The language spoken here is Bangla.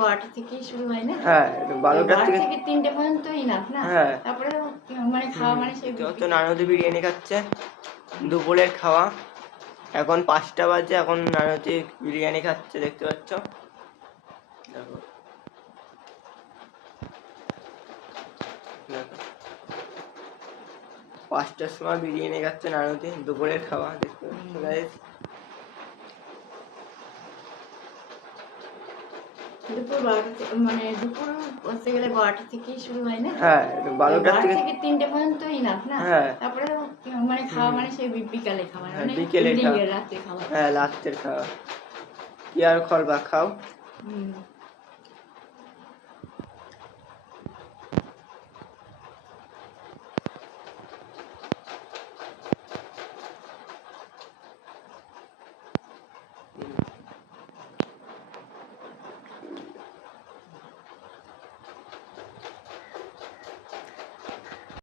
12টা থেকেই শুরু হয় না? হ্যাঁ 12টা 12 থেকে থেকে 3টে পর্যন্ত ইনাফ না? হ্যাঁ তারপরে মানে খাওয়া মানে সেই তো নানদি বিরিয়ানি খাচ্ছে দুপুরের খাওয়া। এখন 5টা বাজে, এখন নানদি বিরিয়ানি খাচ্ছে, দেখতে পাচ্ছ। দেখো 5টার সময় বিরিয়ানি খাচ্ছে নানদি, দুপুরের খাওয়া দেখতে পাচ্ছ গাইস। দুপুর 12টা থেকে মানে দুপুর বলতে গেলে 12টা থেকেই শুরু হয় না? হ্যাঁ 12টা 12 থেকে থেকে 3টে পর্যন্ত ইনাফ না? হ্যাঁ তারপরে মানে খাওয়া মানে সেই বিকালে খাওয়া মানে বিকেলের ইভিনিং খাওয়া, এর রাতে খাওয়া। হ্যাঁ রাত্রের খাওয়া। কি আর করবা, খাও।